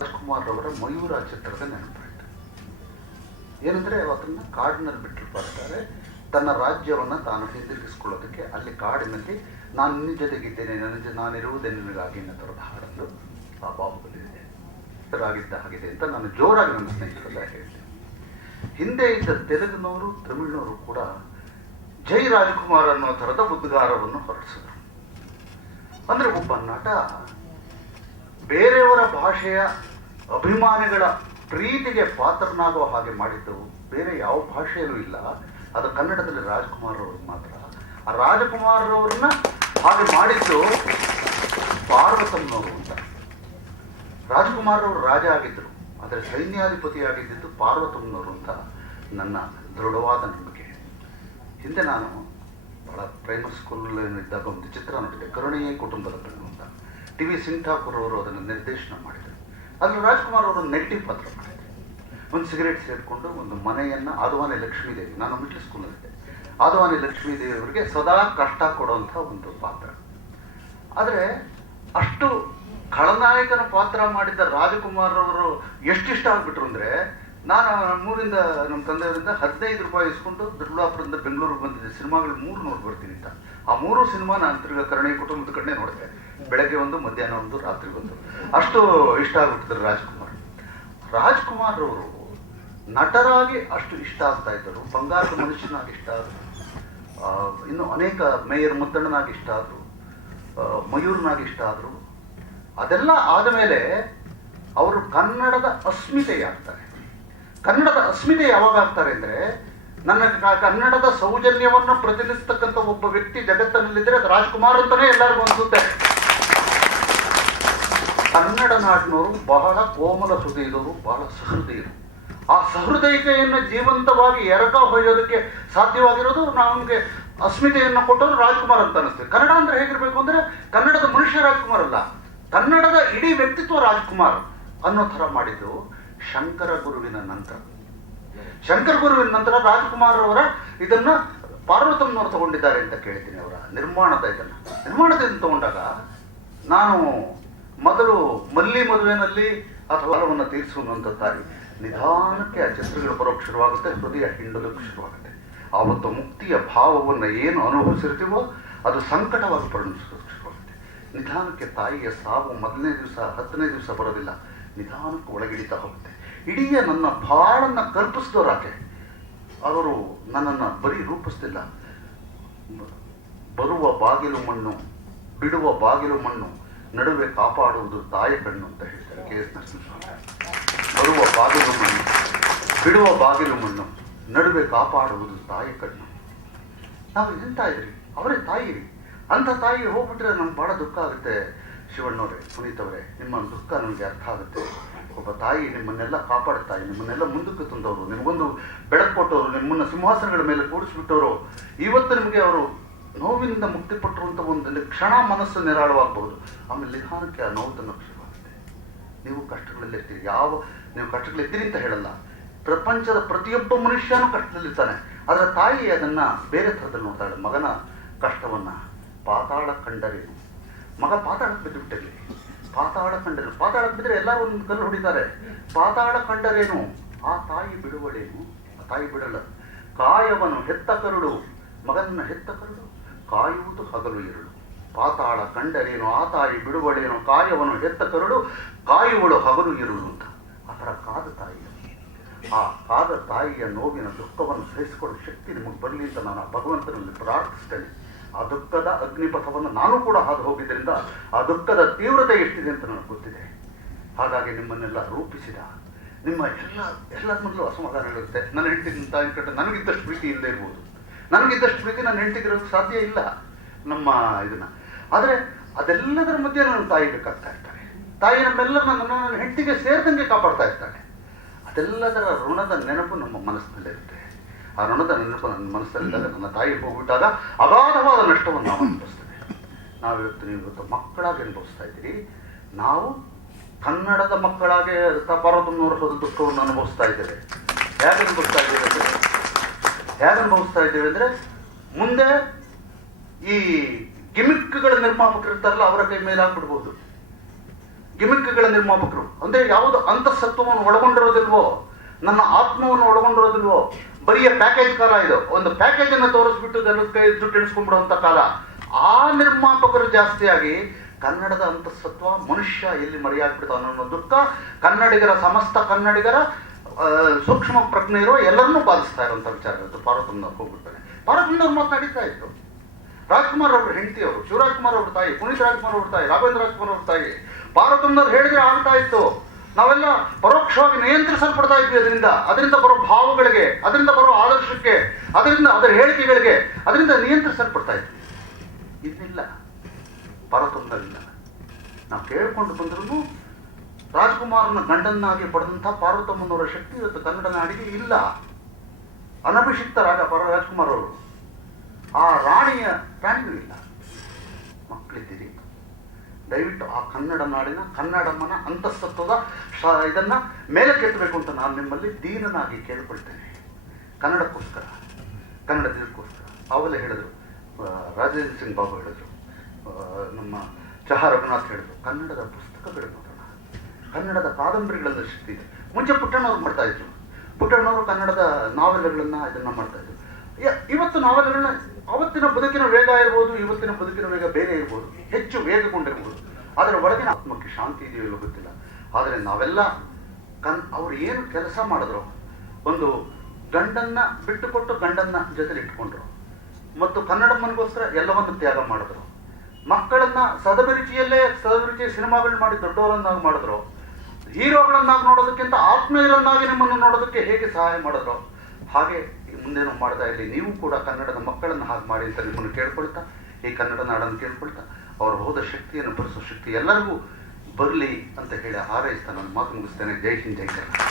ರಾಜ್ಕುಮಾರ್ ಅವರ ಮಯೂರ ಚಿತ್ರದ ನೆನಪಾಯಿತು. ಏನಂದ್ರೆ ಅವತ್ತನ್ನ ಕಾಡಿನಲ್ಲಿ ಬಿಟ್ಟು ಬರ್ತಾರೆ. ತನ್ನ ರಾಜ್ಯವನ್ನ ತಾನು ಹಿಂದಿರುಗಿಸ್ಕೊಳ್ಳೋದಕ್ಕೆ ಅಲ್ಲಿ ಕಾಡಿನಲ್ಲಿ ನಾನು ನಿನ್ನ ಜೊತೆಗಿದ್ದೇನೆ, ನನ್ನ ನಾನಿರುವುದೇ ನಿನಗಾಗಿ ಅನ್ನೋ ಥರದ ಹಾಡನ್ನು ಆ ಬಾಹುಬಲಿದೆ ಆಗಿದ್ದ ಹಾಗಿದೆ ಅಂತ ನಾನು ಜೋರಾಗಿ ನನ್ನ ಸ್ನೇಹಿತರೆಲ್ಲ ಹೇಳಿದೆ ಹಿಂದೆ ಇದ್ದ ತೆಲುಗಿನವರು, ತಮಿಳಿನವರು ಕೂಡ ಜೈ ರಾಜ್ಕುಮಾರ್ ಅನ್ನೋ ಥರದ ಉದ್ಗಾರವನ್ನು ಹೊರಡಿಸಿದರು. ಅಂದ್ರೆ ಒಬ್ಬ ನಟ ಬೇರೆಯವರ ಭಾಷೆಯ ಅಭಿಮಾನಿಗಳ ಪ್ರೀತಿಗೆ ಪಾತ್ರನಾಗುವ ಹಾಗೆ ಮಾಡಿದ್ದು. ಬೇರೆ ಯಾವ ಭಾಷೆಯಲ್ಲೂ ಇಲ್ಲ. ಅದು ಕನ್ನಡದಲ್ಲಿ ರಾಜ್ಕುಮಾರ್ ಮಾತ್ರ. ಆ ರಾಜಕುಮಾರ್ ಹಾಗೆ ಮಾಡಿದ್ದು ಪಾರ್ವತಮ್ಮನವರು ಅಂತ. ರಾಜ್ಕುಮಾರ್ ಅವರು ರಾಜ ಆಗಿದ್ದರು ಆದರೆ ಸೈನ್ಯಾಧಿಪತಿ ಆಗಿದ್ದಿದ್ದು ಪಾರ್ವತಮ್ಮನವರು ಅಂತ ನನ್ನ ದೃಢವಾದ ನಂಬಿಕೆ. ಹಿಂದೆ ನಾನು ಬಹಳ ಪ್ರೈಮರಿ ಸ್ಕೂಲ್ ಇದ್ದಾಗ ಒಂದು ಚಿತ್ರ ನೋಡಿದೆ ಕರುಣೆಯೇ ಕುಟುಂಬದ ಕಣ್ಣು ಅಂತ ಟಿ ವಿ ಅವರು ಅದನ್ನು ನಿರ್ದೇಶನ ಮಾಡಿದರು. ಅಲ್ಲಿ ರಾಜ್ಕುಮಾರ್ ಅವರು ನೆಗೆಟಿವ್ ಪಾತ್ರ ಮಾಡಿದ್ರು. ಒಂದು ಸಿಗರೇಟ್ ಸೇರಿಕೊಂಡು ಒಂದು ಮನೆಯನ್ನು ಆದವಾನಿ ಲಕ್ಷ್ಮೀದೇವಿ, ನಾನು ಮಿಡ್ಲ್ ಸ್ಕೂಲಲ್ಲಿದ್ದೆ ಆದವಾನಿ ಲಕ್ಷ್ಮೀದೇವಿ ಅವರಿಗೆ ಸದಾ ಕಷ್ಟ ಕೊಡುವಂಥ ಒಂದು ಪಾತ್ರ. ಆದರೆ ಅಷ್ಟು ಖಳನಾಯಕನ ಪಾತ್ರ ಮಾಡಿದ್ದ ರಾಜಕುಮಾರ್ ಅವರು ಎಷ್ಟಿಷ್ಟ ಆಗ್ಬಿಟ್ರು ಅಂದ್ರೆ ನಾನು ನಮ್ಮೂರಿಂದ ನಮ್ಮ ತಂದೆಯವರಿಂದ ಹದಿನೈದು ರೂಪಾಯಿ ಇಸ್ಕೊಂಡು ದೊಡ್ಡಬಳ್ಳಾಪುರದಿಂದ ಬೆಂಗಳೂರಿಗೆ ಬಂದಿದ್ದೆ. ಸಿನಿಮಾಗಳು ಮೂರು ನೋಡಿ ಬರ್ತೀನಿ ಅಂತ. ಆ ಮೂರು ಸಿನಿಮಾ ನಾನು ತಿರ್ಗಾ ಕರ್ಣಿ ಕುಟುಂಬದ ಕಡೆ ನೋಡಿದೆ ಬೆಳಗ್ಗೆ ಒಂದು, ಮಧ್ಯಾಹ್ನ ಒಂದು, ರಾತ್ರಿ ಒಂದು. ಅಷ್ಟು ಇಷ್ಟ ಆಗ್ಬಿಟ್ಟಿದ್ರು ರಾಜ್ಕುಮಾರ್. ರಾಜ್ಕುಮಾರ್ ಅವರು ನಟರಾಗಿ ಅಷ್ಟು ಇಷ್ಟ ಆಗ್ತಾ ಇದ್ದರು. ಬಂಗಾರದ ಮನುಷ್ಯನಾಗಿ ಇಷ್ಟ ಆದರು. ಇನ್ನು ಅನೇಕ ಮೇಯರ್ ಮುದ್ದಣ್ಣನಾಗಿ ಇಷ್ಟ ಆದರು. ಮಯೂರ್ನಾಗಿ ಇಷ್ಟ ಆದರು. ಅದೆಲ್ಲ ಆದಮೇಲೆ ಅವರು ಕನ್ನಡದ ಅಸ್ಮಿತೆಯಾಗ್ತಾರೆ. ಕನ್ನಡದ ಅಸ್ಮಿತೆ ಯಾವಾಗ ಆಗ್ತಾರೆ ಅಂದರೆ, ನನ್ನ ಕನ್ನಡದ ಸೌಜನ್ಯವನ್ನು ಪ್ರತಿನಿಧಿಸ್ತಕ್ಕಂಥ ಒಬ್ಬ ವ್ಯಕ್ತಿ ಜಗತ್ತಿನಲ್ಲಿದ್ದರೆ ಅದು ರಾಜ್ಕುಮಾರ್ ಅಂತಲೇ ಎಲ್ಲರಿಗೂ ಅನ್ಸುತ್ತೆ. ಕನ್ನಡ ನಾಡಿನವರು ಬಹಳ ಕೋಮಲ ಹೃದಯದವರು, ಬಹಳ ಸಹೃದಯರು. ಆ ಸಹೃದಯಿಕೆಯನ್ನು ಜೀವಂತವಾಗಿ ಎರಕ ಹೊಯ್ಯೋದಕ್ಕೆ ಸಾಧ್ಯವಾಗಿರೋದು ನಮಗೆ ಅಸ್ಮಿತೆಯನ್ನು ಕೊಟ್ಟವರು ರಾಜ್ಕುಮಾರ್ ಅಂತ ಅನಿಸ್ತೇವೆ ಕನ್ನಡ ಅಂದ್ರೆ ಹೇಗಿರ್ಬೇಕು ಅಂದ್ರೆ, ಕನ್ನಡದ ಮನುಷ್ಯ ರಾಜ್ಕುಮಾರ್ ಅಲ್ಲ. ಕನ್ನಡದ ಇಡೀ ವ್ಯಕ್ತಿತ್ವ ರಾಜ್ಕುಮಾರ್ ಅನ್ನೋ ಥರ ಮಾಡಿದ್ದು. ಶಂಕರ ಗುರುವಿನ ನಂತರ. ಶಂಕರ ಗುರುವಿನ ನಂತರ ರಾಜ್ಕುಮಾರ್ ಅವರ ಇದನ್ನ ಪಾರ್ವತಮ್ಮನವರು ತಗೊಂಡಿದ್ದಾರೆ ಅಂತ ಕೇಳ್ತೀನಿ ಅವರ ನಿರ್ಮಾಣದ ಇದನ್ನ. ನಿರ್ಮಾಣದ ಇದನ್ನ ತಗೊಂಡಾಗ ನಾನು ಮೊದಲು ಮಲ್ಲಿ ಮದುವೆನಲ್ಲಿ ಅಥವಾ ಫಲವನ್ನು ತೀರಿಸುವಂತ ತಾಯಿ ನಿಧಾನಕ್ಕೆ ಆ ಚಿತ್ರಗಳು ಬರೋಕ್ಕೆ ಶುರುವಾಗುತ್ತೆ, ಹೃದಯ ಹಿಂಡೋದಕ್ಕೆ ಶುರುವಾಗುತ್ತೆ. ಆವತ್ತು ಮುಕ್ತಿಯ ಭಾವವನ್ನು ಏನು ಅನುಭವಿಸಿರ್ತೀವೋ ಅದು ಸಂಕಟವಾಗಿ ಪರಿಣಮಿಸೋದಕ್ಕೆ ಶುರುವಾಗುತ್ತೆ. ನಿಧಾನಕ್ಕೆ ತಾಯಿಯ ಸಾವು ಮೊದಲನೇ ದಿವಸ, ಹತ್ತನೇ ದಿವಸ ಬರೋದಿಲ್ಲ. ನಿಧಾನಕ್ಕೆ ಒಳಗಿಳಿತಾ ಹೋಗುತ್ತೆ. ಇಡೀ ನನ್ನ ಬಾಳನ್ನ ಕಲ್ಪಿಸಿದವರಾಕೆ ಅವರು ನನ್ನನ್ನು ಬರೀ ರೂಪಿಸ್ತಿಲ್ಲ. ಬರುವ ಬಾಗಿಲು ಮಣ್ಣು, ಬಿಡುವ ಬಾಗಿಲು ಮಣ್ಣು, ನಡುವೆ ಕಾಪಾಡುವುದು ತಾಯ ಕಣ್ಣು ಅಂತ ಹೇಳ್ತಾರೆ ಕೆ. ಎಸ್. ಬರುವ ಬಾಗಿಲು ಮಣ್ಣು, ಬಿಡುವ ಬಾಗಿಲು ಮಣ್ಣು, ನಡುವೆ ಕಾಪಾಡುವುದು ತಾಯಿ ಕಣ್ಣು. ನಾವು ಎಂತ ಇದ್ರಿ? ಅವರೇ ತಾಯಿ ಅಂಥ ತಾಯಿ ಹೋಗ್ಬಿಟ್ರೆ ನಮ್ಗೆ ಬಹಳ ದುಃಖ ಆಗುತ್ತೆ. ಶಿವಣ್ಣವರೇ ಪುನೀತ್ ಅವರೇ ನಿಮ್ಮ ದುಃಖ ನನಗೆ ಅರ್ಥ ಆಗುತ್ತೆ. ಒಬ್ಬ ತಾಯಿ ನಿಮ್ಮನ್ನೆಲ್ಲ ಕಾಪಾಡತಾಯಿ ನಿಮ್ಮನ್ನೆಲ್ಲ ಮುಂದಕ್ಕೆ ತಂದವರು, ನಿಮಗೊಂದು ಬೆಳಕು ಕೊಟ್ಟವರು, ನಿಮ್ಮನ್ನ ಸಿಂಹಾಸನಗಳ ಮೇಲೆ ಕೂಡಿಸಿಬಿಟ್ಟವರು ಇವತ್ತು ನಿಮಗೆ ಅವರು ನೋವಿನಿಂದ ಮುಕ್ತಿ ಪಟ್ಟಿರುವಂಥ ಒಂದು ಕ್ಷಣ ಮನಸ್ಸು ನಿರಾಳವಾಗಬಹುದು. ಆಮೇಲೆ ನಿಧಾನಕ್ಕೆ ಆ ನೋವು ತನ್ನ ನೀವು ಕಷ್ಟಗಳಲ್ಲಿರ್ತೀರಿ ಯಾವ, ನೀವು ಕಷ್ಟಗಳಿದ್ದೀರಿ ಅಂತ ಹೇಳಲ್ಲ. ಪ್ರಪಂಚದ ಪ್ರತಿಯೊಬ್ಬ ಮನುಷ್ಯನೂ ಕಷ್ಟದಲ್ಲಿರ್ತಾನೆ. ಆದರೆ ತಾಯಿ ಅದನ್ನ ಬೇರೆ ಥರದಲ್ಲಿ ನೋಡ್ತಾಳೆ ಮಗನ ಕಷ್ಟವನ್ನ ಪಾತಾಳ ಕಂಡರೇನು ಮಗ ಪಾತಾಳಕ್ಕೆ ಬಿದ್ದು ಬಿಟ್ಟಿರಲಿ. ಪಾತಾಳ ಕಂಡರು. ಪಾತಾಳ ಬಿದ್ರೆ ಎಲ್ಲರೂ ಒಂದು ಕಲ್ಲು ಹೊಡಿತಾರೆ. ಪಾತಾಳ ಕಂಡರೇನು? ಆ ತಾಯಿ ಬಿಡುವಳೇನು? ಆ ತಾಯಿ ಬಿಡಲ್ಲ. ಕಾಯವನು ಹೆತ್ತ ಕರುಡು ಮಗನನ್ನ ಹೆತ್ತ ಕರುಡು, ಕಾಯುವುದು ಹಗಲು ಇರುಳು. ಪಾತಾಳ ಕಂಡರೇನು? ಆ ತಾಯಿ ಬಿಡುವಳೇನು? ಕಾಯವನು ಹೆತ್ತ ಕರುಡು, ಕಾಯುವಳು ಹಗಲು ಇರುಳು ಅಂತ. ಆ ಥರ ಕಾದ ತಾಯಿ ಆ ಕಾದ ತಾಯಿಯ ನೋವಿನ ದುಃಖವನ್ನು ಸಹಿಸಿಕೊಳ್ಳುವ ಶಕ್ತಿ ನಿಮಗೆ ಬರಲಿ ಅಂತ ನಾನು ಭಗವಂತನಲ್ಲಿ ಪ್ರಾರ್ಥಿಸ್ತೇನೆ. ಆ ದುಃಖದ ಅಗ್ನಿಪಥವನ್ನು ನಾನು ಕೂಡ ಹಾದು ಹೋಗಿದ್ದರಿಂದ ಆ ದುಃಖದ ತೀವ್ರತೆ ಎಷ್ಟಿದೆ ಅಂತ ನನಗೆ ಗೊತ್ತಿದೆ. ಹಾಗಾಗಿ ನಿಮ್ಮನ್ನೆಲ್ಲ ರೂಪಿಸಿದ ನಿಮ್ಮ ಎಲ್ಲ ಎಲ್ಲರ ಮೊದಲು ಅಸಮಾಧಾನ ಇರುತ್ತೆ ನನ್ನ ಹೆಂಡತಿಗಿಂತ ಕಟ್ಟ ನನಗಿದ್ದಷ್ಟು ಪ್ರೀತಿ ಇಲ್ಲದೆ ಇರ್ಬೋದು. ನನಗಿದ್ದಷ್ಟು ಪ್ರೀತಿ ನನ್ನ ಹೆಂಡತಿಗಿರೋಕ್ಕೆ ಸಾಧ್ಯ ಇಲ್ಲ ನಮ್ಮ ಇದನ್ನ. ಆದರೆ ಅದೆಲ್ಲದರ ಮಧ್ಯೆ ನನ್ನ ತಾಯಿ ಬೇಕಾಗ್ತಾ ಇರ್ತಾರೆ. ತಾಯಿ ನಮ್ಮೆಲ್ಲರನ್ನ ನನ್ನ ನನ್ನ ಹೆಂಡತಿಗೆ ಸೇರಿದಂಗೆ ಕಾಪಾಡ್ತಾ ಇರ್ತಾಳೆ. ಅದೆಲ್ಲದರ ಋಣದ ನೆನಪು ನಮ್ಮ ಮನಸ್ಸಿನಲ್ಲಿರುತ್ತೆ. ಆ ಋಣದ ನೆನಪು ನನ್ನ ಮನಸ್ಸಲ್ಲಿದ್ದಾಗ ನನ್ನ ತಾಯಿ ಹೋಗ್ಬಿಟ್ಟಾಗ ಅಗಾಧವಾದ ನಷ್ಟವನ್ನು ನಾವು ಅನುಭವಿಸ್ತೇವೆ. ನಾವಿವತ್ತು ನೀವು ಇವತ್ತು ಮಕ್ಕಳಾಗಿ ಅನುಭವಿಸ್ತಾ ಇದ್ದೀರಿ. ನಾವು ಕನ್ನಡದ ಮಕ್ಕಳಾಗೆ ಪಾರ್ವತಮ್ಮನವರ ಹೋದ ದುಃಖವನ್ನು ಅನುಭವಿಸ್ತಾ ಇದ್ದೇವೆ. ಹೇಗೆ ಅನುಭವಿಸ್ತಾ ಇದ್ದೇವೆ ಅಂದರೆ, ಹೇಗೆ ಅನುಭವಿಸ್ತಾ ಇದ್ದೇವೆ ಅಂದರೆ, ಮುಂದೆ ಈ ಗಿಮಿಕ್ಗಳ ನಿರ್ಮಾಪಕರು ಇರ್ತಾರಲ್ಲ, ಅವರ ಕೈ ಮೇಲೆ ಹಾಕ್ಬಿಡ್ಬೋದು. ಗಿಮಿಕ್ಗಳ ನಿರ್ಮಾಪಕರು. ಅಂದರೆ ಯಾವುದು ಅಂತಸತ್ವವನ್ನು ಒಳಗೊಂಡಿರೋದಿಲ್ವೋ, ನನ್ನ ಆತ್ಮವನ್ನು ಒಳಗೊಂಡಿರೋದಿಲ್ವೋ ಬರಿಯ ಪ್ಯಾಕೇಜ್ ಕಾಲ ಇದು. ಒಂದು ಪ್ಯಾಕೇಜ್ ಅನ್ನು ತೋರಿಸ್ಬಿಟ್ಟು ಜನರ ಕೈ ದುಡ್ಡು ಎಣಿಸ್ಕೊಂಡ್ಬಿಡುವಂತ ಕಾಲ. ಆ ನಿರ್ಮಾಪಕರು ಜಾಸ್ತಿಯಾಗಿ ಕನ್ನಡದ ಅಂತಸ್ತತ್ವ ಮನುಷ್ಯ ಎಲ್ಲಿ ಮರೆಯಾಗ್ಬಿಡ್ತಾನೆ ಅನ್ನೋ ದುಃಖ, ಕನ್ನಡಿಗರ ಸಮಸ್ತ ಕನ್ನಡಿಗರ ಸೂಕ್ಷ್ಮ ಪ್ರಜ್ಞೆ ಇರೋ ಎಲ್ಲರನ್ನೂ ಬಾಧಿಸ್ತಾ ಇರುವಂತ ವಿಚಾರ ಇವತ್ತು ಪಾರ್ವತಮ್ಮನವ್ರು ಹೋಗ್ಬಿಡ್ತಾನೆ ಪಾರ್ವತಮ್ಮನವ್ರು ಮಾತನಾಡಿತಾ ಇತ್ತು ರಾಜ್ಕುಮಾರ್ ಅವರು ಹೆಂಡತಿ ಅವರು, ಶಿವರಾಜ್ಕುಮಾರ್ ಅವ್ರ ತಾಯಿ, ಪುನೀತ್ ರಾಜ್ಕುಮಾರ್ ಅವ್ರ ತಾಯಿ, ರಾಘವೇಂದ್ರ ರಾಜ್ಕುಮಾರ್ ಅವ್ರ ತಾಯಿ. ಪಾರ್ವತಮ್ಮನವ್ರು ಹೇಳಿದ್ರೆ ಆಗ್ತಾ ಇತ್ತು. ನಾವೆಲ್ಲ ಪರೋಕ್ಷವಾಗಿ ನಿಯಂತ್ರಿಸಲ್ಪಡ್ತಾ ಇದ್ವಿ ಅದರಿಂದ. ಅದರಿಂದ ಬರೋ ಭಾವಗಳಿಗೆ, ಅದರಿಂದ ಬರೋ ಆದರ್ಶಕ್ಕೆ, ಅದರಿಂದ ಅದರ ಹೇಳಿಕೆಗಳಿಗೆ, ಅದರಿಂದ ನಿಯಂತ್ರಿಸಲ್ಪಡ್ತಾ ಇದ್ವಿ. ಇದಿಲ್ಲ. ಪಾರ್ವತಮ್ಮನಲ್ಲಿಲ್ಲ ನಾವು ಕೇಳಿಕೊಂಡು ಬಂದ್ರೂ ರಾಜ್ಕುಮಾರನ ಗಂಡನ್ನಾಗಿ ಪಡೆದಂಥ ಪಾರ್ವತಮ್ಮನವರ ಶಕ್ತಿ ಇವತ್ತು ಕನ್ನಡ ನಾಡಿಗೆ ಇಲ್ಲ. ಅನಭಿಷಿಕ್ತ ರಾಜ ಪರ ರಾಜ್ಕುಮಾರ್ ಅವರು. ಆ ರಾಣಿಯ ರಾಣಿಗಳಿಲ್ಲ ಮಕ್ಕಳಿದ್ದೀರಿ ದಯವಿಟ್ಟು ಆ ಕನ್ನಡ ನಾಡಿನ ಕನ್ನಡಮ್ಮನ ಅಂತಸ್ತತ್ವದ ಇದನ್ನ ಮೇಲೆ ಕೆತ್ತಬೇಕು ಅಂತ ನಾನು ನಿಮ್ಮಲ್ಲಿ ದೀನನಾಗಿ ಕೇಳಿಕೊಳ್ತೇನೆ. ಕನ್ನಡಕ್ಕೋಸ್ಕರ ಕನ್ನಡದಕ್ಕೋಸ್ಕರ ಅವೆಲ್ಲ ಹೇಳಿದ್ರು ಆ, ರಾಜೇಂದ್ರ ಸಿಂಗ್ ಬಾಬು ಹೇಳಿದ್ರು ನಮ್ಮ ಚಹಾ ರಘುನಾಥ್ ಹೇಳಿದ್ರು ಕನ್ನಡದ ಪುಸ್ತಕಗಳು ನೋಡೋಣ. ಕನ್ನಡದ ಕಾದಂಬರಿಗಳಲ್ಲಿ ಶಕ್ತಿ ಇದೆ. ಮುಂಚೆ ಪುಟ್ಟಣ್ಣವ್ರು ಮಾಡ್ತಾ ಇದ್ರು. ಪುಟ್ಟಣ್ಣವರು ಕನ್ನಡದ ನಾವೆಲ್ಗಳನ್ನ ಇದನ್ನ ಮಾಡ್ತಾ ಇದ್ರು. ಇವತ್ತು ನಾವೆಲ್ಗಳನ್ನ ಅವತ್ತಿನ ಬದುಕಿನ ವೇಗ ಇರ್ಬೋದು, ಇವತ್ತಿನ ಬದುಕಿನ ವೇಗ ಬೇರೆ ಇರ್ಬೋದು, ಹೆಚ್ಚು ವೇಗಗೊಂಡಿರ್ಬೋದು. ಅದರ ಒಳಗಿನ ಆತ್ಮಕ್ಕೆ ಶಾಂತಿ ಇದೆಯೋ ಇಲ್ಲೋ ಗೊತ್ತಿಲ್ಲ. ಆದರೆ ನಾವೆಲ್ಲ ಕನ್, ಅವ್ರು ಏನು ಕೆಲಸ ಮಾಡಿದ್ರು, ಒಂದು ಗಂಡನ್ನ ಬಿಟ್ಟುಕೊಟ್ಟು ಗಂಡನ್ನ ಜೊತೆಲಿ ಇಟ್ಕೊಂಡ್ರು. ಮತ್ತು ಕನ್ನಡಮ್ಮನಿಗೋಸ್ಕರ ಎಲ್ಲವನ್ನು ತ್ಯಾಗ ಮಾಡಿದ್ರು. ಮಕ್ಕಳನ್ನ ಸದಭಿರುಚಿಯಲ್ಲೇ, ಸದಭಿರುಚಿಯ ಸಿನಿಮಾಗಳನ್ನ ಮಾಡಿ ದೊಡ್ಡವರನ್ನಾಗಿ ಮಾಡಿದ್ರು. ಹೀರೋಗಳನ್ನಾಗಿ ನೋಡೋದಕ್ಕಿಂತ ಆತ್ಮೀಯರನ್ನಾಗಿ ನಿಮ್ಮನ್ನು ನೋಡೋದಕ್ಕೆ ಹೇಗೆ ಸಹಾಯ ಮಾಡಿದ್ರು? ಹಾಗೆ ಮುಂದೇನು ಮಾಡ್ತಾ ಇರಲಿ? ನೀವು ಕೂಡ ಕನ್ನಡದ ಮಕ್ಕಳನ್ನು ಹಾಗೆ ಮಾಡಿ ಅಂತ ನಿಮ್ಮನ್ನು ಕೇಳ್ಕೊಳ್ತಾ, ಈ ಕನ್ನಡ ನಾಡನ್ನು ಕೇಳ್ಕೊಳ್ತಾ, ಅವರು ಹೋದ ಶಕ್ತಿಯನ್ನು ಬರೆಸೋ ಶಕ್ತಿ ಎಲ್ಲರಿಗೂ ಬರಲಿ ಅಂತ ಹೇಳಿ ಹಾರೈಸ್ತಾ ನಾನು ಮಾತು ಮುಗಿಸ್ತೇನೆ. ಜೈ ಹಿಂದ್, ಜೈ ಕರ್ನಾಟಕ.